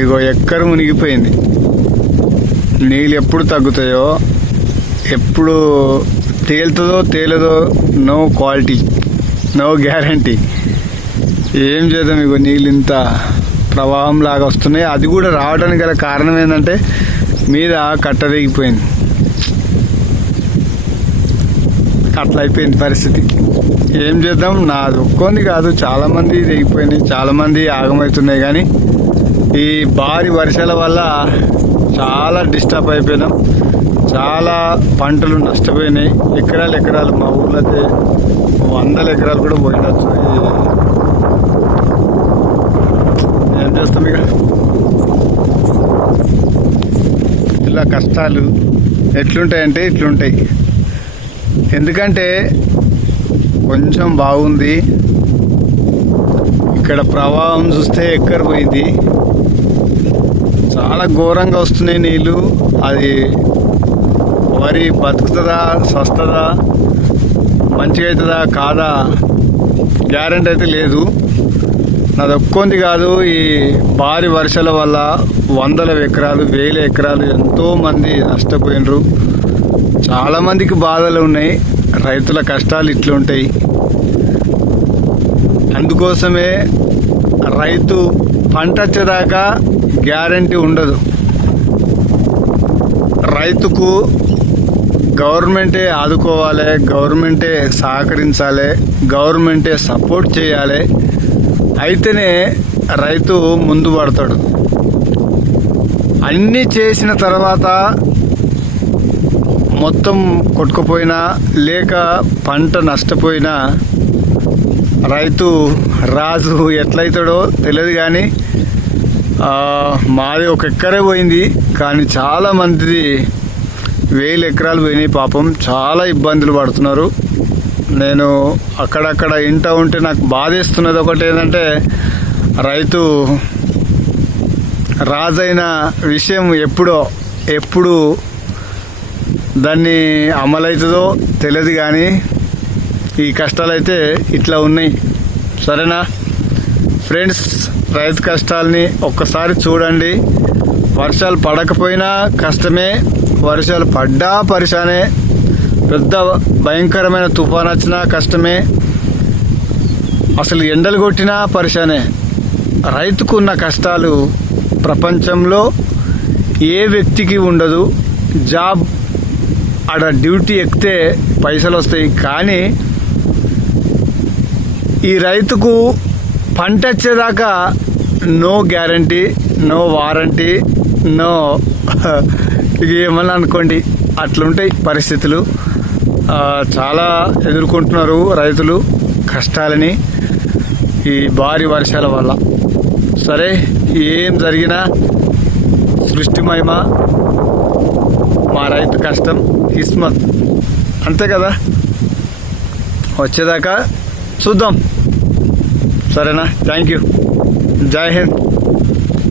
ఇగో ఎక్కరు మునిగిపోయింది. నీళ్ళు ఎప్పుడు తగ్గుతాయో ఎప్పుడు తేలుతుందో తేలదో నో క్వాలిటీ నో గ్యారంటీ. ఏం చేద్దాం ఇగో నీళ్ళు ఇంత ప్రవాహం లాగా వస్తున్నాయి. అది కూడా రావడానికి గల కారణం ఏంటంటే మీద కట్టదిగిపోయింది అట్లా అయిపోయింది పరిస్థితి. ఏం చేద్దాం? నాది ఒక్కొంది కాదు చాలామంది తెగిపోయినాయి ఆగమవుతున్నాయి కానీ ఈ భారీ వర్షాల వల్ల చాలా డిస్టర్బ్ అయిపోయినాం. చాలా పంటలు నష్టపోయినాయి. ఎకరాలు ఎకరాలు. మా ఊర్లో అయితే వందల ఎకరాలు కూడా పోయినచ్చు ఏం చేస్తాం ఇక? ఇలా కష్టాలు ఎట్లుంటాయంటే ఇట్లుంటాయి. ఎందుకంటే కొంచెం బాగుంది. ఇక్కడ ప్రవాహం చూస్తే ఎక్కరిపోయింది చాలా ఘోరంగా వస్తున్నాయి నీళ్ళు అది వరి బతుకుతుందా స్వస్తుందా మంచిగా అవుతుందా కాదా? గ్యారెంటీ అయితే లేదు. నాది ఒక్కొంది కాదు ఈ భారీ వర్షాల వల్ల వందల ఎకరాలు వేల ఎకరాలు ఎంతోమంది నష్టపోయినరు. చాలామందికి బాధలు ఉన్నాయి. రైతుల కష్టాలు ఇట్లుంటాయి. అందుకోసమే రైతు పంట వచ్చేదాకా గ్యారంటీ ఉండదు. రైతుకు గవర్నమెంటే ఆదుకోవాలి గవర్నమెంటే సహకరించాలి గవర్నమెంటే సపోర్ట్ చేయాలి. అయితేనే రైతు ముందు పడతాడు. అన్నీ చేసిన తర్వాత మొత్తం కొట్టుకుపోయినా లేక పంట నష్టపోయినా రైతు రాజు ఎట్లయితాడో తెలియదు కానీ మాది ఒక ఎక్కరే పోయింది కానీ చాలా మందిది వేల ఎకరాలు పోయినాయి పాపం. చాలా ఇబ్బందులు పడుతున్నారు. నేను అక్కడక్కడ ఇంట ఉంటే నాకు బాధేస్తున్నది ఒకటి ఏంటంటే రైతు రాజైన విషయం ఎప్పుడో ఎప్పుడు దాన్ని అమలవుతుందో తెలియదు కానీ ఈ కష్టాలు అయితే ఇట్లా ఉన్నాయి. సరేనా? ఫ్రెండ్స్ రైతు కష్టాలని ఒక్కసారి చూడండి. వర్షాలు పడకపోయినా కష్టమే. వర్షాలు పడ్డా పరిశానే. పెద్ద భయంకరమైన తుఫాన్ వచ్చినా కష్టమే. అసలు ఎండలు కొట్టినా పరిశానే. రైతుకున్న కష్టాలు ప్రపంచంలో ఏ వ్యక్తికి ఉండదు. జాబ్ ఆడ డ్యూటీ ఎక్కితే పైసలు వస్తాయి కానీ ఈ రైతుకు పంట వచ్చేదాకా no guarantee no warranty no ఏమన్నా అనుకోండి. అట్లుంటాయి పరిస్థితులు. చాలా ఎదుర్కొంటున్నారు రైతులు కష్టాలని ఈ భారీ వర్షాల వల్ల. సరే ఏం జరిగినా సృష్టి మహిమ మా రైతు కష్టం కిస్మత్ అంతే కదా? వచ్చేదాకా చూద్దాం. సరేనా? Thank you. జై హింద్.